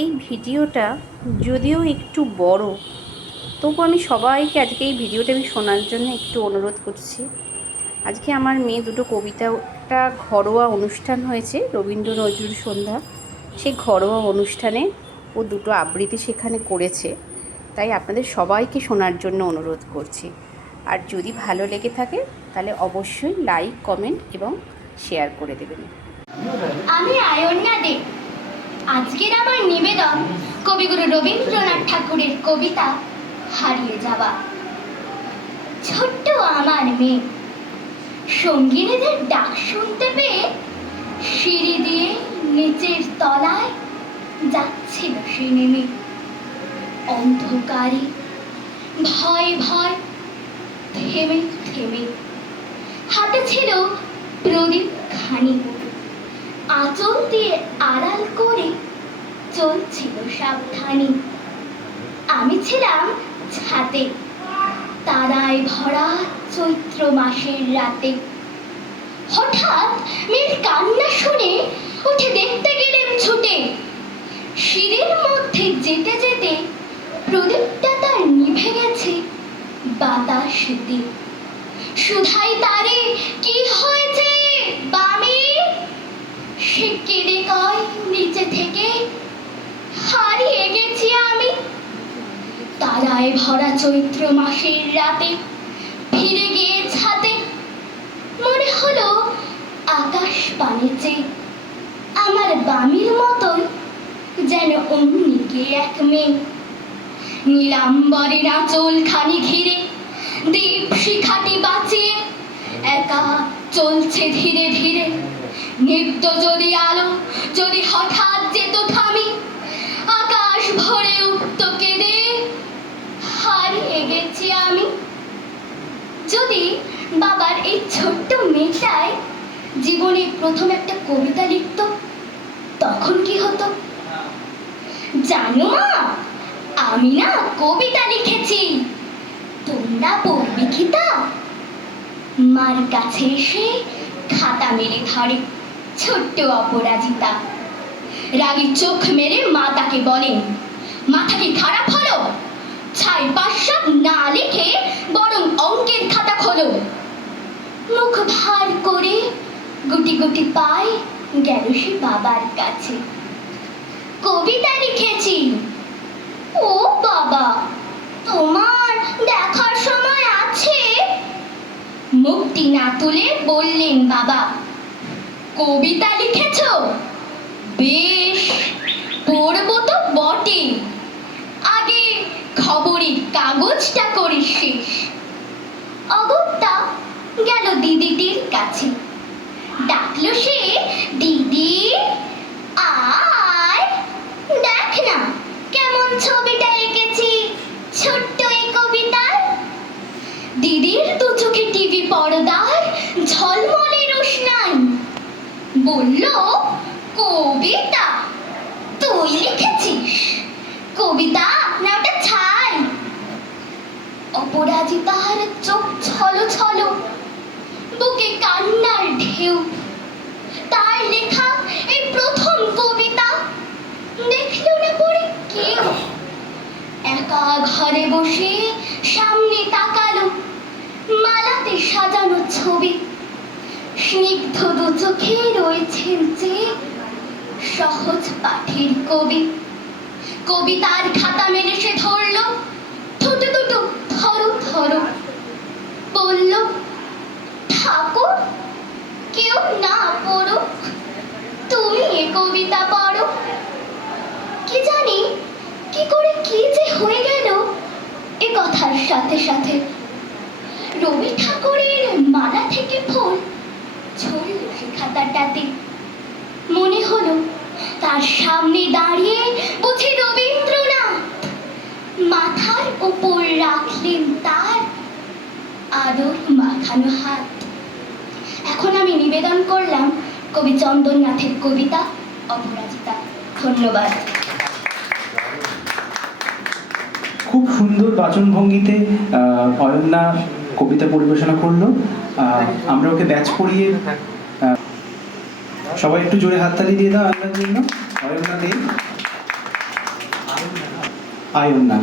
এই ভিডিওটা যদিও একটু বড়, তবু আমি সবাইকে আজকে এই ভিডিওটা আমি শোনার জন্য একটু অনুরোধ করছি। আজকে আমার মেয়ে দুটো কবিতা, একটা ঘরোয়া অনুষ্ঠান হয়েছে রবীন্দ্র নজরুল সন্ধ্যা, সেই ঘরোয়া অনুষ্ঠানে ও দুটো আবৃত্তি সেখানে করেছে, তাই আপনাদের সবাইকে শোনার জন্য অনুরোধ করছি। আর যদি ভালো লেগে থাকে তাহলে অবশ্যই লাইক, কমেন্ট এবং শেয়ার করে দেবেন। আমি আয়ন্যা দেব। আজকের আমার নিবেদন কবিগুরু রবীন্দ্রনাথ ঠাকুরের কবিতা হারিয়ে যাওয়া। ছোট্ট আমার মেয়ে সঙ্গিনীদের ডাক শুনতে পেয়ে সিঁড়ি দিয়ে নিচের তলায় যাচ্ছিল সে নেমে। অন্ধকারে ভয় ভয় থেমে থেমে হাতে ছিল প্রদীপ খানি, আঁচল দিয়ে আড়াল করে চলছিল সাবধানী। আমি ছিলাম ছাদে তারায় ভরা চৈত্র মাসের রাতে। হঠাৎ মেয়ের কান্না শুনে উঠে দেখতে গেলেন ছুটে। সিঁড়ির মধ্যে যেতে যেতে প্রদীপটা তার নিভে গেছে বাতাসেতে। শুধাই তারে, কি হয়েছে বামি? সে কেঁদে কয় নিচে থেকে, হারিয়ে গেছি আমি। তারায় ভরা চৈত্র মাসের রাতে ফিরে গিয়ে ছাদে মনে হলো আকাশ পানে চেয়ে আমার বামির মতন যেন অমনি কে এক মেয়ে। নীলাম্বরের আঁচল খানি ঘিরে দীপ শিখাটি বাঁচিয়ে একা চলছে ধীরে ধীরে। নিত্য যদি আলো যদি হঠাৎ যেত থামি, আকাশ ভরে উঠত কেঁদে, হারিয়ে গেছি আমি। যদি বাবার এই ছোট্ট মেয়েটাই জীবনে প্রথম একটা কবিতা লিখত, তখন কি হতো জানো মা? আমি না কবিতা লিখেছি, তোমরা পড়বে কি তা? মার কাছে এসে খাতা মেলে ধরে ছোট্ট অপরাজিতা। রাগী চোখ মেরে মা তাকে বলেন, মাথা কি খারাপ হলো? ছাই পাশ্চাত না লিখে বরং অঙ্কের খাতা খোলো। মুখ ভার করে গুটি গুটি পায় গেল সে বাবার কাছে। কবিতা লিখেছি। ও বাবা, তোমার দেখার সময় আছে? মুখটি না তুলে বললেন বাবা, কবিতা লিখেছ? বেশ, পড়বো তো বটে, আগে খবরের কাগজটা করি শেষ। অগত্যা গেল দিদিটির কাছে, ডাকলো সে, দিদি আয়, দেখ না কেমন ছবিটা এঁকেছি ছোট্ট এই কবিতায়। দিদির দু চোখে টিভি পর্দার ঝলমলে রোশনাই। বলল, কবিতা তুই লিখেছিস? কবিতা না ওটা ছাই। অপরাজিতার চোখ ছলো ছলো, বুকে কান্নার ঢেউ। তার লেখা এই প্রথম কবিতা দেখল না পড়ে কেউ। একা ঘরে বসে সামনে তাকালো মালাতে সাজানো ছবি। স্নিগ্ধ দু চোখে রয়েছেন যে সহজ পাঠের কবি। কবিতার খাতা মেলে সে ধরলো, ঠোঁটে দুটো ধরো ধরো। বলল, ঠাকুর কেউ না পড়ো, তুমি এ কবিতা পড়ো। কি জানি কি করে কি যে হয়ে গেল এ কথার সাথে সাথে। রবি ঠাকুরের মালা থেকে ফুল ঝরল সে খাতাটাতে। মনে হলো তার সামনে দাঁড়িয়ে বুঝি রবীন্দ্রনাথ, মাথার উপর রাখলেন তার আদর মাখানো হাত। এখন আমি নিবেদন করলাম কবি চন্দননাথের কবিতা অপরাজিতা। ধন্যবাদ। খুব সুন্দর বাচনভঙ্গিতে অয়ন্যা কবিতা পরিবেশনা করলো। আমরা ওকে ব্যাচ পড়িয়ে সবাই একটু জোরে হাততালি দিয়ে দাও অয়ন্যার জন্য। অয়ন্যা দেব। আয়ন্না।